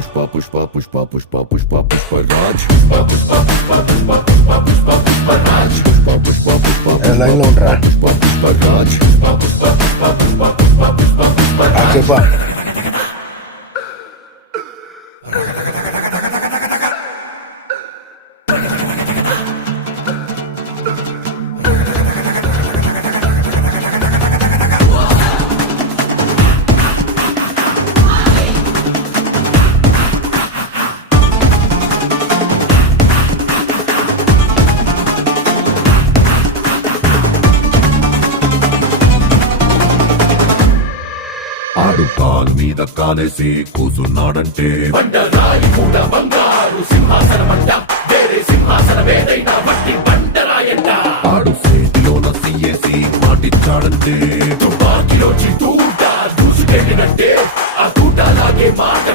Pushpa Pushpa Pushpa Pushpa Pushpa Pushparaj Pushpa Pushpa Pushpa Pushpa Pushpa Pushpa Pushparaj Pushpa Pushpa Pushpa line లో ఉంటారా పుష్ప పుష్పరాజ్ పుష్ప పుష్ప పుష్ప పుష్ప పుష్ప పుష్ప పుష్పరాజ్ చెప్పా ఆడు కాలు మీద కాలేసి కూసున్నాడంటే బండరాయి మూడ బంగారు సింహాసనమంట వేరే సింహాసనమేదైనా మట్టి బండరాయంట ఆడు సేతిలోన సీఏసి మాటిచ్చాడంటే తుపాకిలో తూట దూసుకెళ్ళినట్టే ఆ తూట లాగే మాట